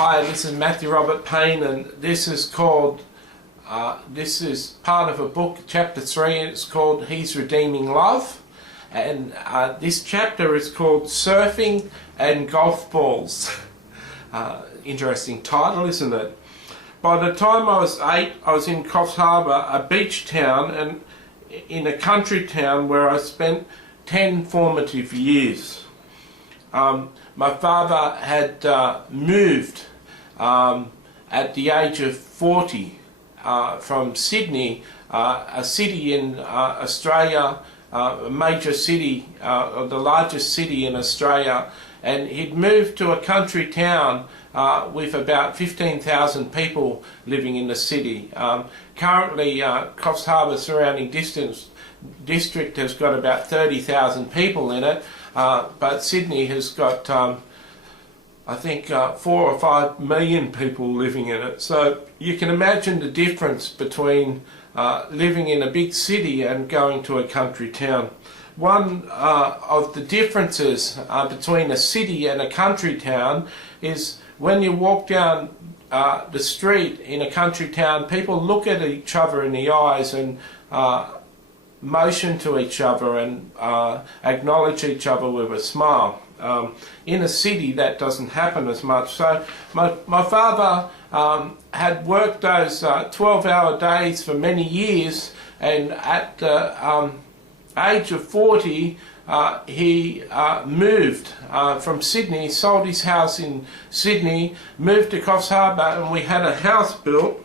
Hi, this is Matthew Robert Payne, and this is called, this is part of a book, chapter 3, and it's called He's Redeeming Love. And this chapter is called Surfing and Golf Balls. Interesting title, isn't it? By the time I was 8, I was in Coffs Harbour, a beach town, and in a country town where I spent 10 formative years. My father had moved at the age of 40 from Sydney, a city in Australia, a major city, the largest city in Australia, and he'd moved to a country town with about 15,000 people living in the city. Currently, Coffs Harbour surrounding district has got about 30,000 people in it, but Sydney has got, I think, 4 or 5 million people living in it. So you can imagine the difference between living in a big city and going to a country town. One of the differences between a city and a country town is when you walk down the street in a country town, people look at each other in the eyes and motion to each other and acknowledge each other with a smile. In a city that doesn't happen as much. So my father had worked those 12-hour days for many years, and at the age of 40 he moved from Sydney, sold his house in Sydney, moved to Coffs Harbour, and we had a house built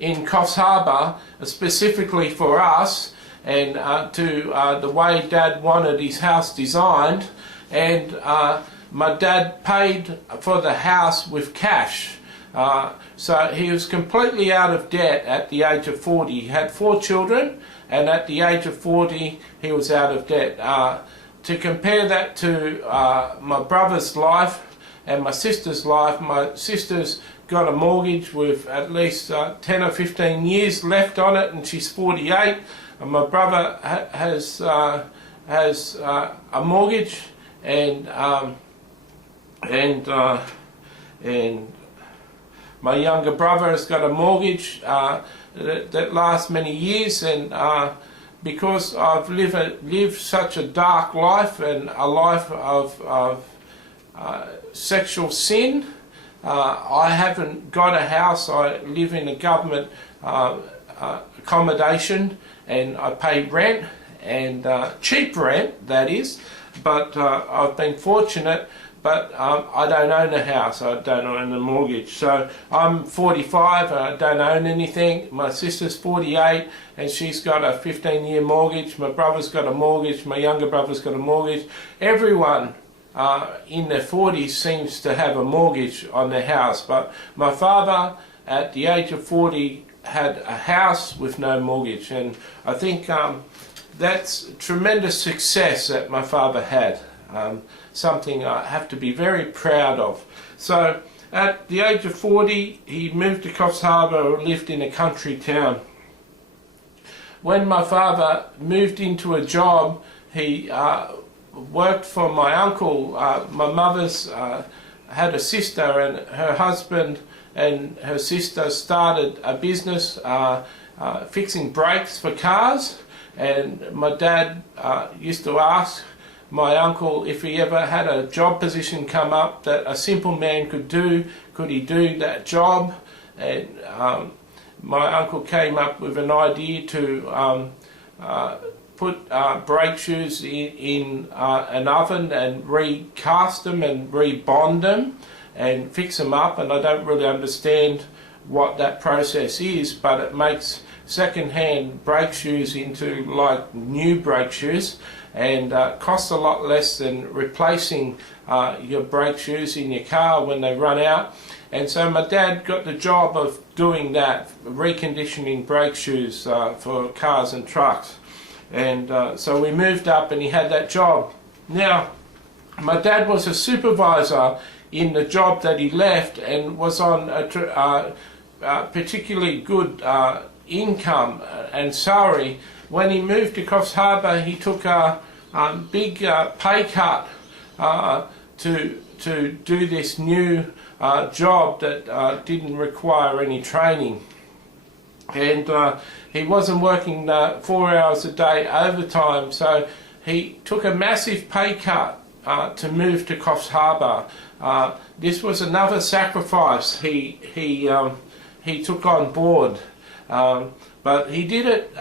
in Coffs Harbour specifically for us, and to the way Dad wanted his house designed, and my dad paid for the house with cash. So he was completely out of debt at the age of 40. He had 4 children, and at the age of 40 he was out of debt. To compare that to my brother's life and my sister's life, my sister's got a mortgage with at least 10 or 15 years left on it, and she's 48. And my brother has a mortgage, and my younger brother has got a mortgage that lasts many years. And because I've lived such a dark life and a life of sexual sin, I haven't got a house. I live in a government accommodation, and I pay rent, and cheap rent, that is, but I've been fortunate, but I don't own a house, I don't own a mortgage. So I'm 45 and I don't own anything. My sister's 48 and she's got a 15-year mortgage. My brother's got a mortgage, my younger brother's got a mortgage. Everyone in their 40s seems to have a mortgage on their house, but my father at the age of 40 had a house with no mortgage, and I think that's tremendous success that my father had, something I have to be very proud of. So at the age of 40 he moved to Coffs Harbour, lived in a country town. When my father moved into a job, he worked for my uncle. My mother's had a sister, and her husband and her sister started a business fixing brakes for cars, and my dad used to ask my uncle if he ever had a job position come up that a simple man could do, could he do that job. And my uncle came up with an idea to put brake shoes in an oven and recast them and rebond them and fix them up, and I don't really understand what that process is, but it makes second-hand brake shoes into like new brake shoes, and costs a lot less than replacing your brake shoes in your car when they run out. And so my dad got the job of doing that, reconditioning brake shoes for cars and trucks. And so we moved up and he had that job. Now, my dad was a supervisor in the job that he left and was on a particularly good income and salary. When he moved to Coffs Harbour, he took a big pay cut to to do this new job that didn't require any training. And he wasn't working 4 hours a day overtime, so he took a massive pay cut to move to Coffs Harbour. This was another sacrifice he took on board. But he did it.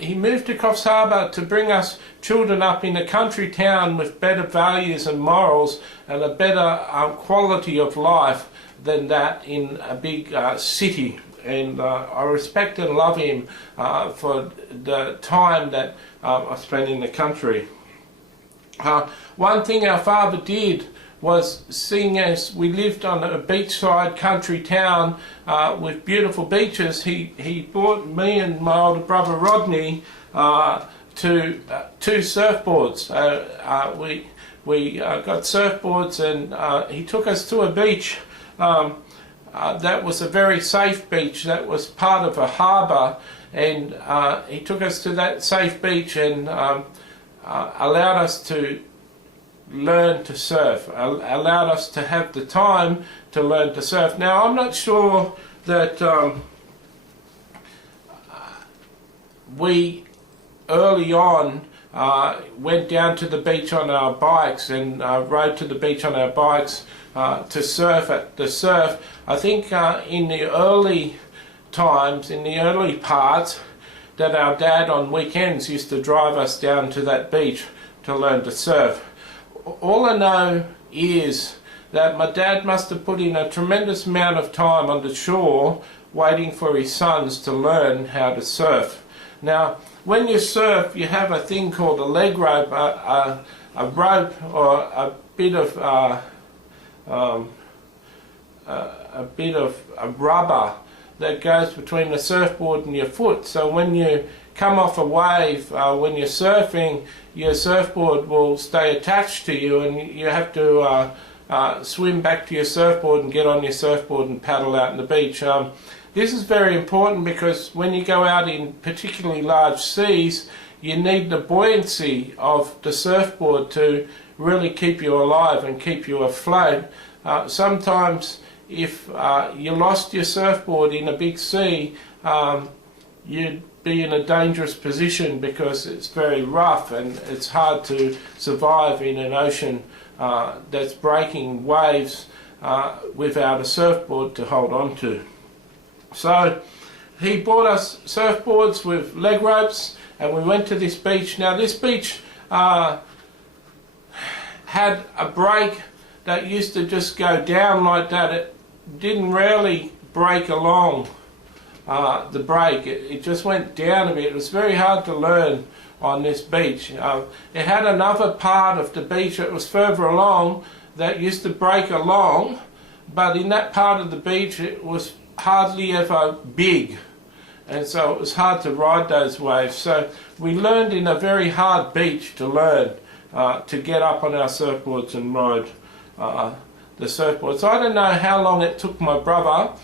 He moved to Coffs Harbour to bring us children up in a country town with better values and morals and a better quality of life than that in a big city. And I respect and love him for the time that I spent in the country. One thing our father did was, seeing as we lived on a beachside country town with beautiful beaches, he bought me and my older brother Rodney two surfboards. We got surfboards, and he took us to a beach that was a very safe beach that was part of a harbour, and he took us to that safe beach and allowed us to learn to surf, allowed us to have the time to learn to surf. Now, I'm not sure that we early on went down to the beach on our bikes and rode to the beach on our bikes to surf at the surf. I think in the early times, in the early parts, that our dad on weekends used to drive us down to that beach to learn to surf. All I know is that my dad must have put in a tremendous amount of time on the shore waiting for his sons to learn how to surf. Now, when you surf, you have a thing called a leg rope, a rope or a bit of rubber that goes between the surfboard and your foot. So when you come off a wave, when you're surfing, your surfboard will stay attached to you, and you have to swim back to your surfboard and get on your surfboard and paddle out in the beach. This is very important because when you go out in particularly large seas, you need the buoyancy of the surfboard to really keep you alive and keep you afloat. Sometimes if you lost your surfboard in a big sea, you'd be in a dangerous position because it's very rough and it's hard to survive in an ocean that's breaking waves without a surfboard to hold on to. So he bought us surfboards with leg ropes, and we went to this beach. Now this beach had a break that used to just go down like that. It didn't really break along the break. It just went down a bit. It was very hard to learn on this beach. It had another part of the beach that was further along that used to break along, but in that part of the beach it was hardly ever big, and so it was hard to ride those waves. So we learned in a very hard beach to learn to get up on our surfboards and ride the surfboards. I don't know how long it took my brother,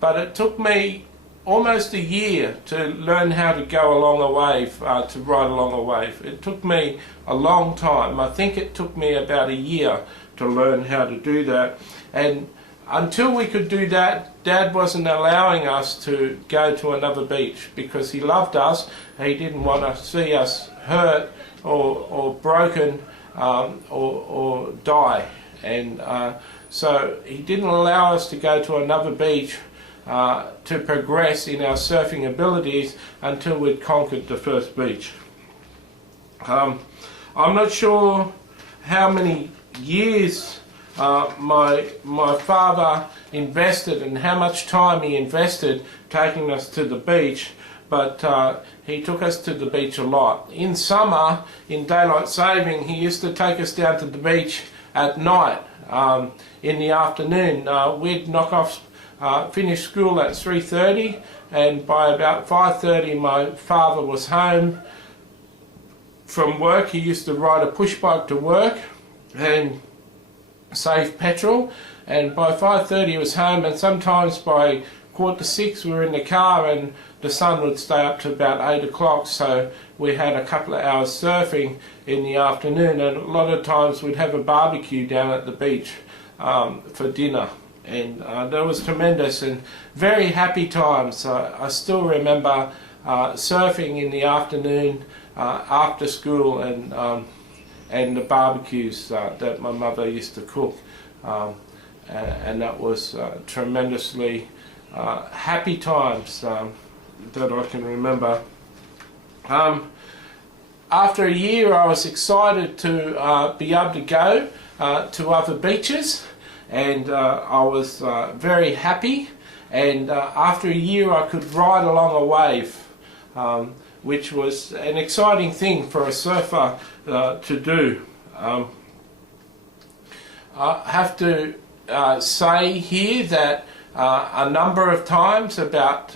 but it took me almost a year to learn how to go along a wave, to ride along a wave. It took me a long time. I think it took me about a year to learn how to do that. And until we could do that, Dad wasn't allowing us to go to another beach because he loved us. He didn't want to see us hurt or broken or die. And so he didn't allow us to go to another beach to progress in our surfing abilities until we'd conquered the first beach. I'm not sure how many years my father invested and how much time he invested taking us to the beach, but he took us to the beach a lot. In summer, in daylight saving, he used to take us down to the beach at night. In the afternoon, we'd knock off, finish school at 3:30, and by about 5:30 my father was home from work. He used to ride a push bike to work and save petrol, and by 5:30 he was home, and sometimes by 5:45 we were in the car, and the sun would stay up to about 8 o'clock, so we had a couple of hours surfing in the afternoon, and a lot of times we'd have a barbecue down at the beach for dinner. And that was tremendous and very happy times. I still remember surfing in the afternoon after school, and the barbecues that my mother used to cook, and that was tremendously happy times that I can remember. After a year, I was excited to be able to go to other beaches, and I was very happy. And after a year, I could ride along a wave, which was an exciting thing for a surfer to do. I have to say here that a number of times, about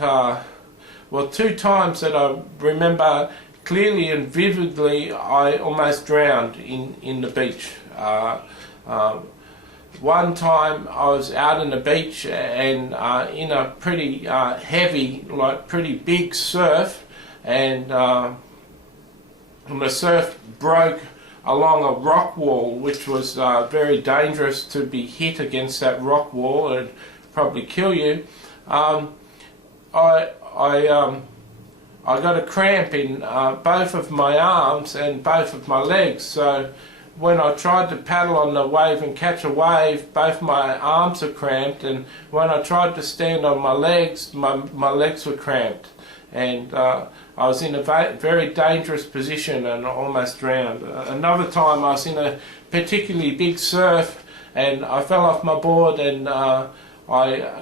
well, 2 times that I remember clearly and vividly, I almost drowned in the beach. One time I was out on the beach and in a pretty heavy, pretty big surf, and the surf broke along a rock wall, which was very dangerous to be hit against that rock wall and probably kill you. I got a cramp in both of my arms and both of my legs, so when I tried to paddle on the wave and catch a wave, both my arms are cramped, and when I tried to stand on my legs, my legs were cramped, and I was in a very dangerous position and almost drowned. Another time I was in a particularly big surf and I fell off my board, and I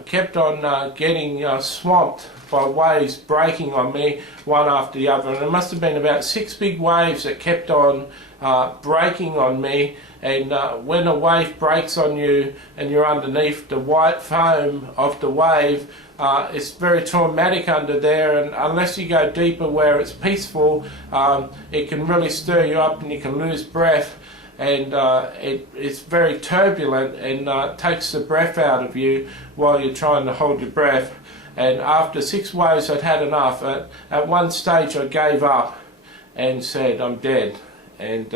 kept on getting swamped by waves breaking on me one after the other, and there must have been about 6 big waves that kept on breaking on me. And when a wave breaks on you and you're underneath the white foam of the wave, it's very traumatic under there, and unless you go deeper where it's peaceful, it can really stir you up and you can lose breath, and it's very turbulent and takes the breath out of you while you're trying to hold your breath. And after 6 waves I'd had enough. At one stage I gave up and said, I'm dead. And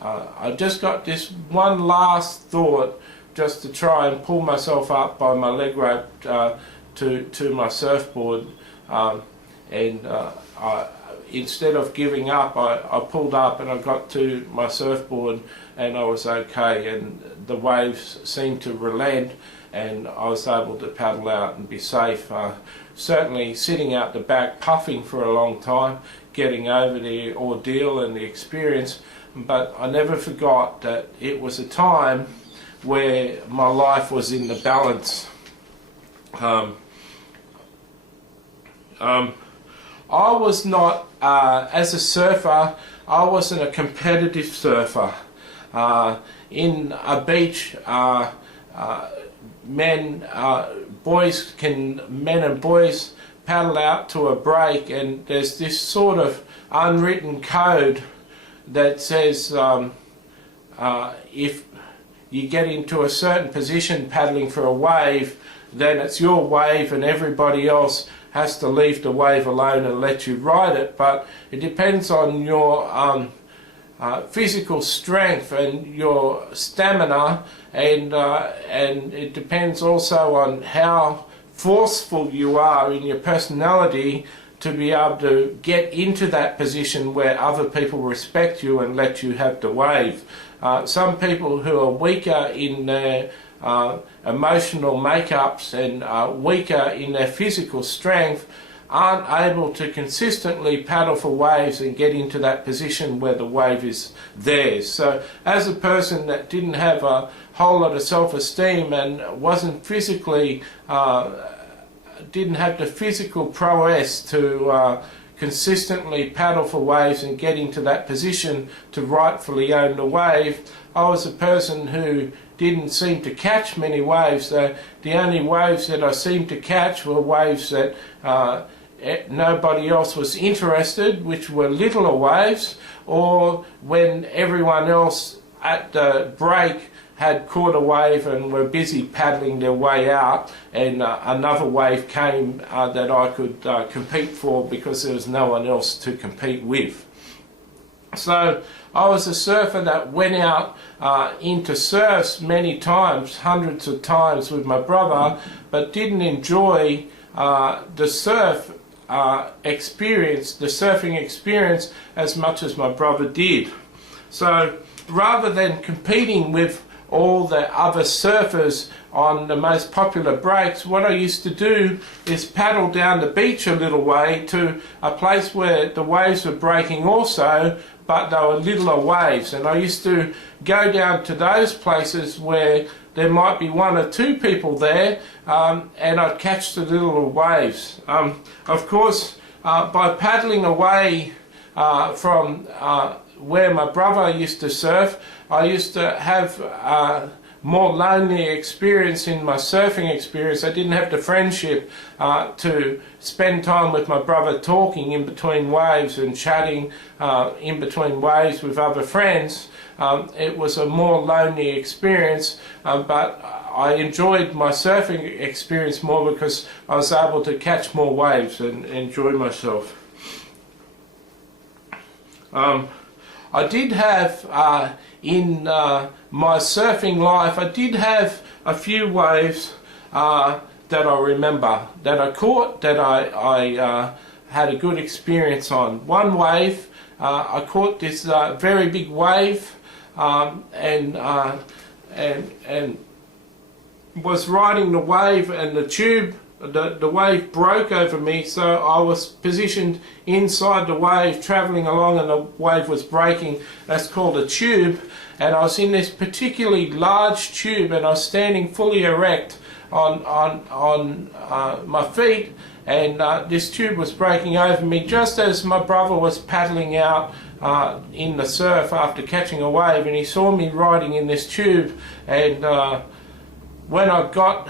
I just got this one last thought, just to try and pull myself up by my leg rope to my surfboard, instead of giving up, I pulled up and I got to my surfboard, and I was okay, and the waves seemed to relent, and I was able to paddle out and be safe. Certainly sitting out the back puffing for a long time, getting over the ordeal and the experience, but I never forgot that it was a time where my life was in the balance. I was not, as a surfer, I wasn't a competitive surfer. In a beach, men and boys paddle out to a break, and there's this sort of unwritten code that says if you get into a certain position paddling for a wave, then it's your wave and everybody else has to leave the wave alone and let you ride it. But it depends on your physical strength and your stamina, and it depends also on how forceful you are in your personality to be able to get into that position where other people respect you and let you have the wave. Some people who are weaker in their emotional makeups and weaker in their physical strength aren't able to consistently paddle for waves and get into that position where the wave is theirs. So as a person that didn't have a whole lot of self-esteem and wasn't physically, didn't have the physical prowess to consistently paddle for waves and get into that position to rightfully own the wave, I was a person who didn't seem to catch many waves. The only waves that I seemed to catch were waves that nobody else was interested, which were littler waves, or when everyone else at the break had caught a wave and were busy paddling their way out, and another wave came that I could compete for because there was no one else to compete with. So I was a surfer that went out into surfs many times, hundreds of times with my brother, but didn't enjoy the surfing experience as much as my brother did. So rather than competing with all the other surfers on the most popular breaks, what I used to do is paddle down the beach a little way to a place where the waves were breaking also, but they were littler waves, and I used to go down to those places where there might be one or two people there, and I'd catch the littler waves. Of course, by paddling away from where my brother used to surf, I used to have more lonely experience in my surfing experience. I didn't have the friendship to spend time with my brother talking in between waves and chatting in between waves with other friends. It was a more lonely experience, but I enjoyed my surfing experience more because I was able to catch more waves and enjoy myself. I did have in my surfing life, I did have a few waves that I remember, that I caught, that I had a good experience on. One wave, I caught this very big wave and was riding the wave, and the tube, the wave broke over me, so I was positioned inside the wave travelling along, and the wave was breaking. That's called a tube, and I was in this particularly large tube, and I was standing fully erect on my feet, and this tube was breaking over me just as my brother was paddling out in the surf after catching a wave, and he saw me riding in this tube, and when I got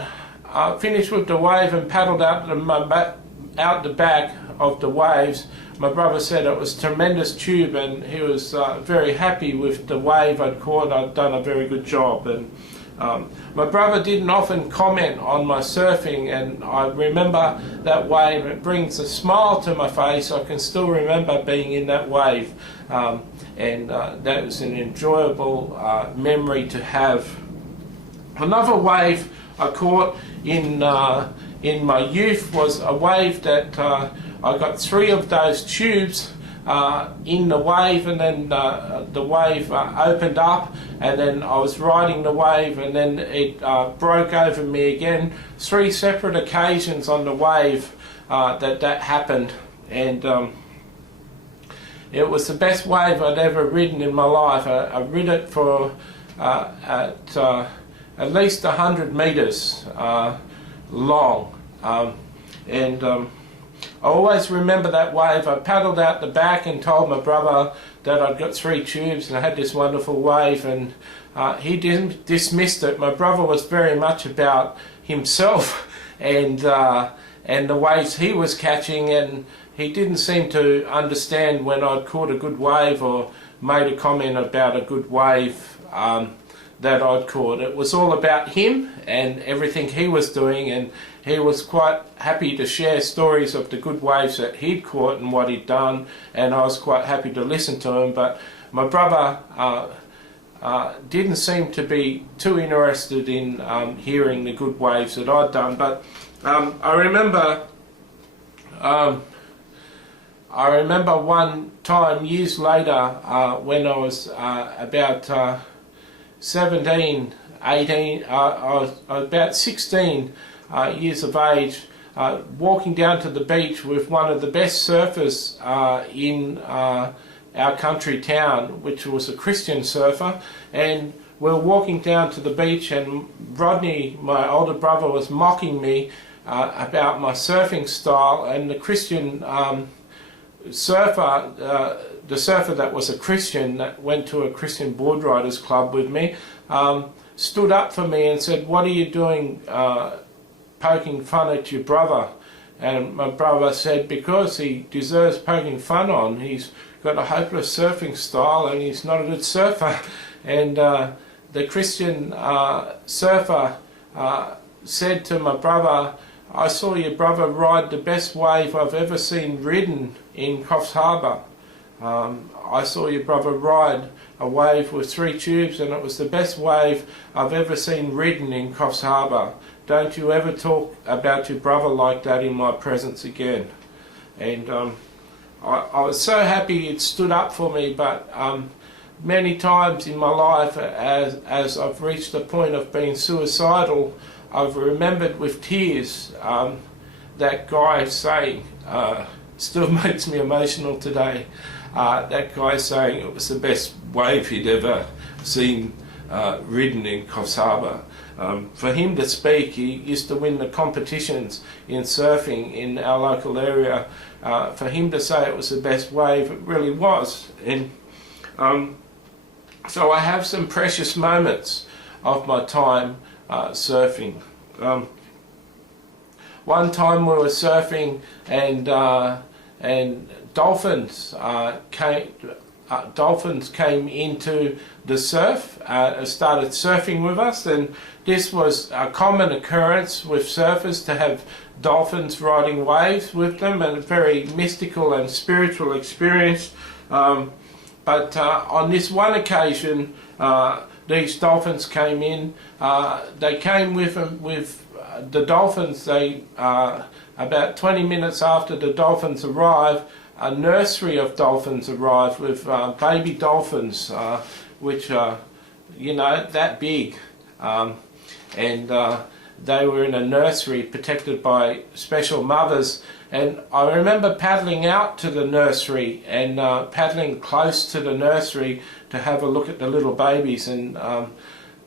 finished with the wave and paddled out the back of the waves, my brother said it was a tremendous tube, and he was very happy with the wave I'd caught. I'd done a very good job, and my brother didn't often comment on my surfing, and I remember that wave. It brings a smile to my face. I can still remember being in that wave, and that was an enjoyable memory to have. Another wave I caught in my youth was a wave that I got 3 of those tubes in the wave, and then the wave opened up, and then I was riding the wave, and then it broke over me again. 3 separate occasions on the wave that happened, and it was the best wave I'd ever ridden in my life. I rid it for at least 100 metres long, and I always remember that wave. I paddled out the back and told my brother that I'd got 3 tubes and I had this wonderful wave, and he dismissed it. My brother was very much about himself and the waves he was catching, and he didn't seem to understand when I'd caught a good wave or made a comment about a good wave that I'd caught. It was all about him and everything he was doing, and he was quite happy to share stories of the good waves that he'd caught and what he'd done, and I was quite happy to listen to him. But my brother didn't seem to be too interested in hearing the good waves that I'd done. But I remember one time years later when I was about 17, 18, I was about 16 years of age, walking down to the beach with one of the best surfers in our country town, which was a Christian surfer, and we were walking down to the beach, and Rodney, my older brother, was mocking me about my surfing style, and the Christian surfer, the surfer that was a Christian, that went to a Christian board riders club with me, stood up for me and said, "What are you doing poking fun at your brother?" And my brother said, "Because he deserves poking fun on. He's got a hopeless surfing style and he's not a good surfer." And the Christian surfer said to my brother, "I saw your brother ride the best wave I've ever seen ridden in Coffs Harbour." I saw your brother ride a wave with 3 tubes, and it was the best wave I've ever seen ridden in Coffs Harbour. Don't you ever talk about your brother like that in my presence again." And I was so happy it stood up for me, but many times in my life, as I've reached the point of being suicidal, I've remembered with tears that guy saying, still makes me emotional today, that guy saying it was the best wave he'd ever seen ridden in Coffs Harbour. For him to speak, he used to win the competitions in surfing in our local area. For him to say it was the best wave, it really was. And so I have some precious moments of my time surfing. One time we were surfing, and dolphins came into the surf, started surfing with us, and this was a common occurrence with surfers to have dolphins riding waves with them, and a very mystical and spiritual experience. But on this one occasion, these dolphins came in. They came with the dolphins. They about 20 minutes after the dolphins arrived, a nursery of dolphins arrived with baby dolphins, which are, that big, and they were in a nursery protected by special mothers. And I remember paddling out to the nursery and paddling close to the nursery to have a look at the little babies, and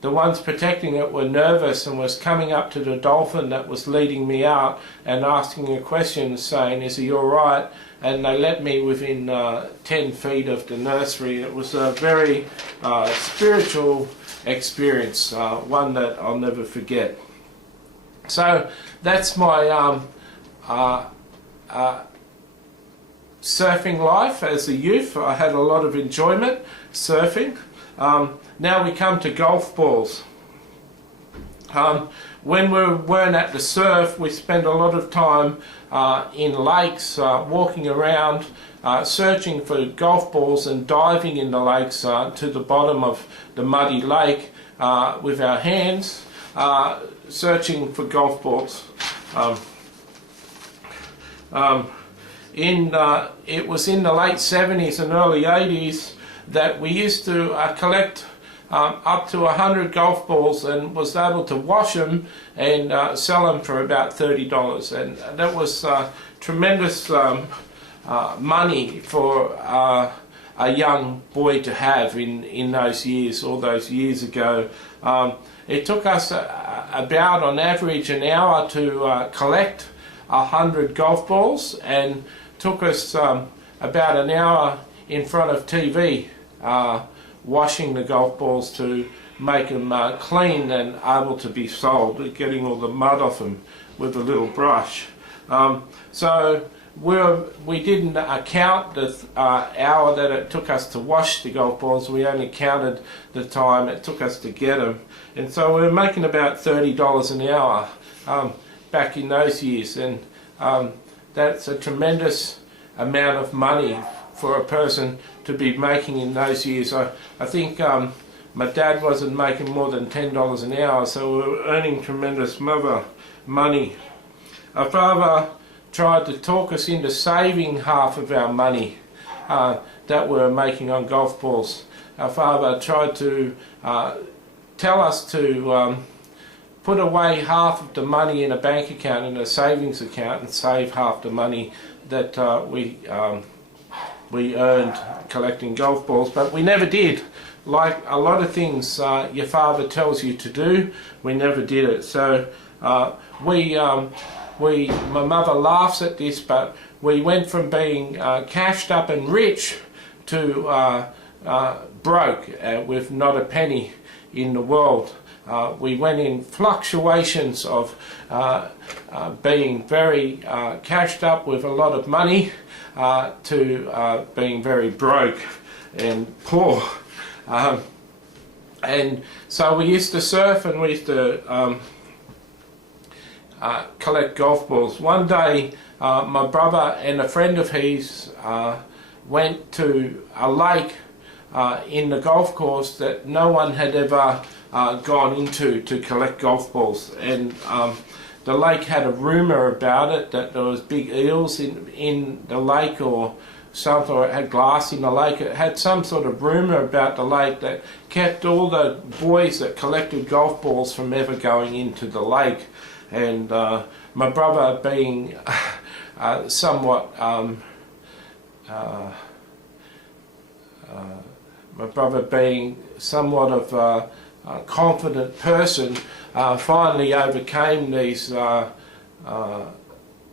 the ones protecting it were nervous and was coming up to the dolphin that was leading me out and asking a question, saying, "Is he all right?" And they let me within 10 feet of the nursery. It was a very spiritual experience, one that I'll never forget. So that's my surfing life as a youth. I had a lot of enjoyment surfing. Now we come to golf balls. When we weren't at the surf, we spent a lot of time in lakes, walking around, searching for golf balls and diving in the lakes to the bottom of the muddy lake with our hands, searching for golf balls. It was in the late 70s and early 80s that we used to collect up to 100 golf balls and was able to wash them and sell them for about $30. And that was tremendous money for a young boy to have in those years, all those years ago. It took us about, on average, an hour to collect 100 golf balls, and took us about an hour in front of TV washing the golf balls to make them clean and able to be sold, getting all the mud off them with a little brush. So we didn't count the hour that it took us to wash the golf balls. We only counted the time it took us to get them, and so we were making about $30 an hour back in those years, and that's a tremendous amount of money for a person to be making in those years. I think my dad wasn't making more than $10 an hour, so we were earning tremendous money. Our father tried to talk us into saving half of our money that we were making on golf balls. Our father tried to tell us to put away half of the money in a bank account, in a savings account, and save half the money that we earned collecting golf balls, but we never did. Like a lot of things your father tells you to do, we never did it. So my mother laughs at this, but we went from being cashed up and rich to broke with not a penny in the world. We went in fluctuations of being very cashed up with a lot of money to being very broke and poor. And so we used to surf, and we used to collect golf balls. One day my brother and a friend of his went to a lake in the golf course that no one had ever gone into to collect golf balls, and the lake had a rumour about it that there was big eels in the lake or something, or it had glass in the lake. It had some sort of rumour about the lake that kept all the boys that collected golf balls from ever going into the lake. And my brother being somewhat of a confident person, finally overcame these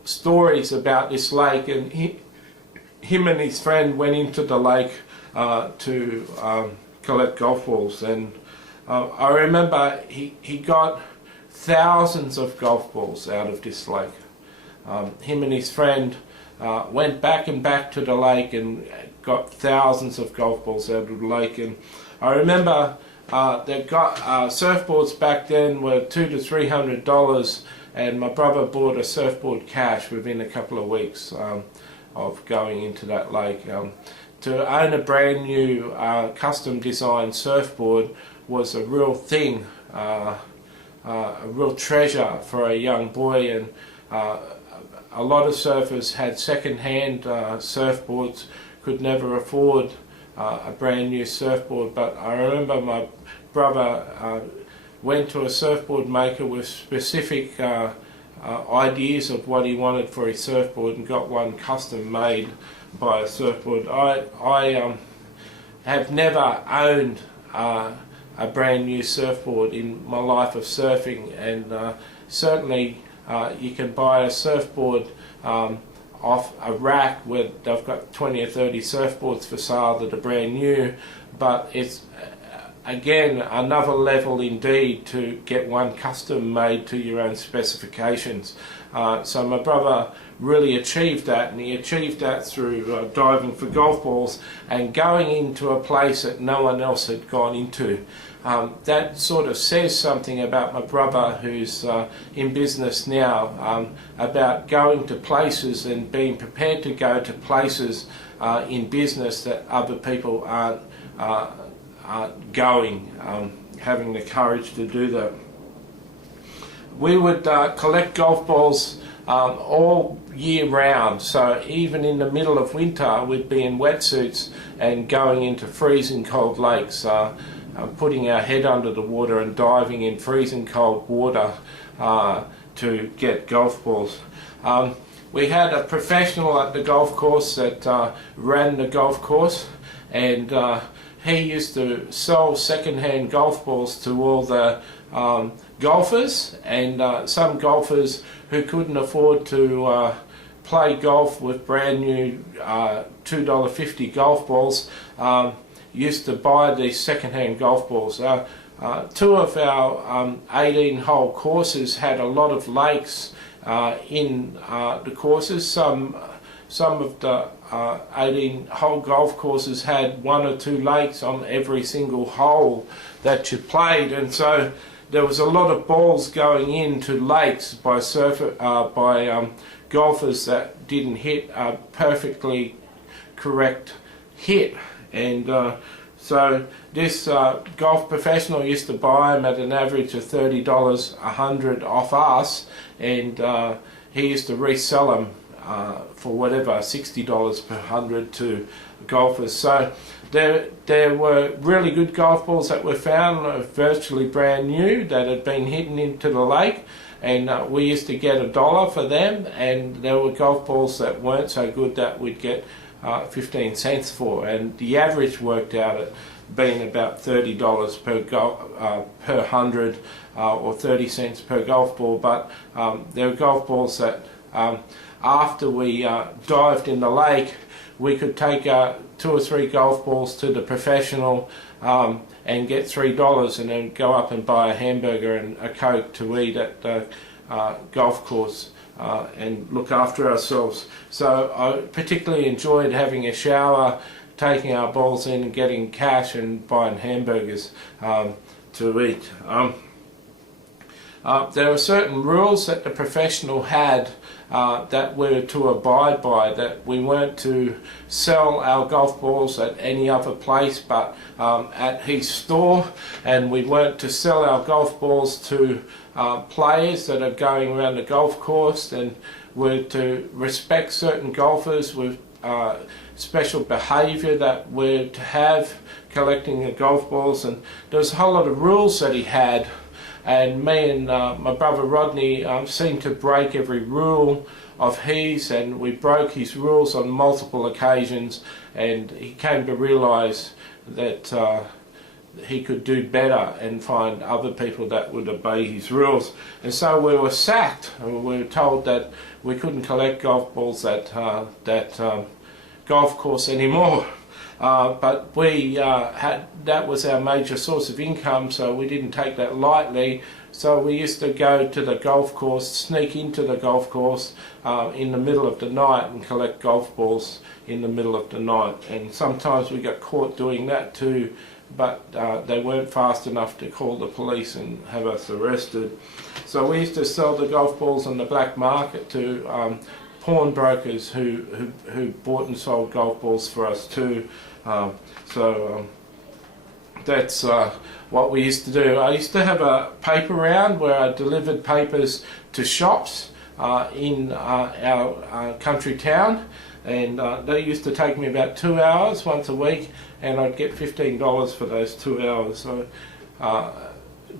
stories about this lake, and him and his friend went into the lake to collect golf balls. And I remember he got thousands of golf balls out of this lake. Him and his friend went back and back to the lake and got thousands of golf balls out of the lake. And I remember surfboards back then were $200 to $300, and my brother bought a surfboard cash within a couple of weeks of going into that lake. To own a brand new custom designed surfboard was a real thing, a real treasure for a young boy, and a lot of surfers had second-hand surfboards, could never afford a brand new surfboard. But I remember my brother went to a surfboard maker with specific ideas of what he wanted for his surfboard and got one custom made by a surfboard. I have never owned a brand new surfboard in my life of surfing, and certainly you can buy a surfboard off a rack where they've got 20 or 30 surfboards for sale that are brand new, but it's again another level indeed to get one custom made to your own specifications. So my brother really achieved that, and he achieved that through diving for golf balls and going into a place that no one else had gone into. That sort of says something about my brother, who's in business now, about going to places and being prepared to go to places in business that other people aren't going, having the courage to do that. We would collect golf balls all year round, so even in the middle of winter we'd be in wetsuits and going into freezing cold lakes, putting our head under the water and diving in freezing cold water to get golf balls. We had a professional at the golf course that ran the golf course, and he used to sell second-hand golf balls to all the golfers, and some golfers who couldn't afford to play golf with brand new $2.50 golf balls used to buy these second-hand golf balls. Two of our 18-hole courses had a lot of lakes in the courses. Some of the 18-hole golf courses had one or two lakes on every single hole that you played, and so there was a lot of balls going into lakes by golfers that didn't hit a perfectly correct hit. And so this golf professional used to buy them at an average of $30 $100 off us, and he used to resell them for whatever, $60 per 100 to golfers. So there were really good golf balls that were found, virtually brand new, that had been hidden into the lake, and we used to get $1 for them, and there were golf balls that weren't so good that we'd get 15 cents for, and the average worked out at being about $30 per 100 or 30 cents per golf ball. But there were golf balls that after we dived in the lake, we could take 2 or 3 golf balls to the professional and get $3, and then go up and buy a hamburger and a Coke to eat at the golf course and look after ourselves. So I particularly enjoyed having a shower, taking our balls in and getting cash and buying hamburgers to eat. there were certain rules that the professional had that we were to abide by, that we weren't to sell our golf balls at any other place but at his store, and we weren't to sell our golf balls to players that are going around the golf course, and we're to respect certain golfers with special behaviour that we're to have collecting the golf balls. And there was a whole lot of rules that he had, and me and my brother Rodney seemed to break every rule of his, and we broke his rules on multiple occasions, and he came to realise that he could do better and find other people that would obey his rules. And so we were sacked, and we were told that we couldn't collect golf balls at that golf course anymore. But we that was our major source of income, so we didn't take that lightly. So we used to go to the golf course, sneak into the golf course in the middle of the night and collect golf balls in the middle of the night. And sometimes we got caught doing that too, but they weren't fast enough to call the police and have us arrested. So we used to sell the golf balls on the black market to pawnbrokers who bought and sold golf balls for us too. That's what we used to do. I used to have a paper round where I delivered papers to shops in our country town, and that used to take me about 2 hours once a week, and I'd get $15 for those 2 hours, so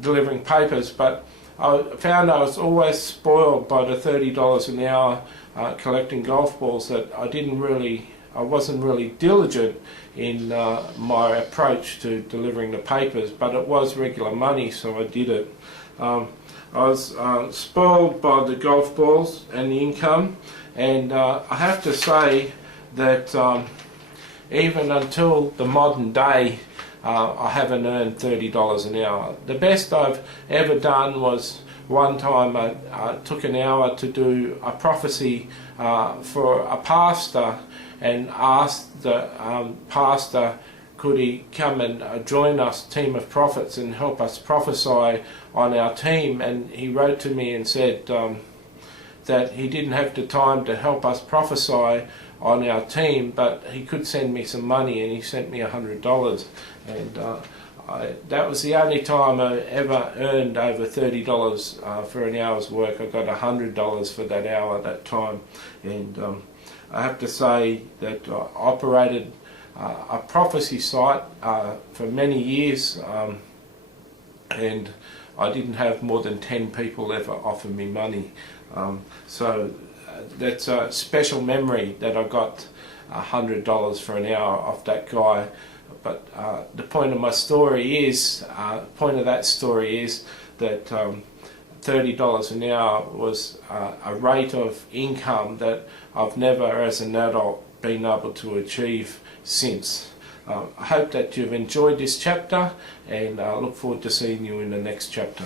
delivering papers. But I found I was always spoiled by the $30 an hour collecting golf balls, that I wasn't really diligent in my approach to delivering the papers, but it was regular money, so I did it. I was spoiled by the golf balls and the income, and I have to say that even until the modern day, I haven't earned $30 an hour. The best I've ever done was one time I took an hour to do a prophecy for a pastor, and asked the pastor could he come and join us, team of prophets, and help us prophesy on our team. And he wrote to me and said that he didn't have the time to help us prophesy on our team, but he could send me some money, and he sent me $100. And that was the only time I ever earned over $30 for an hour's work. I got $100 for that hour that time. And I have to say that I operated a prophecy site for many years, and I didn't have more than 10 people ever offer me money. So that's a special memory that I got $100 for an hour off that guy. But the point of my story is, point of that story is that $30 an hour was a rate of income that I've never as an adult been able to achieve since. I hope that you've enjoyed this chapter, and I look forward to seeing you in the next chapter.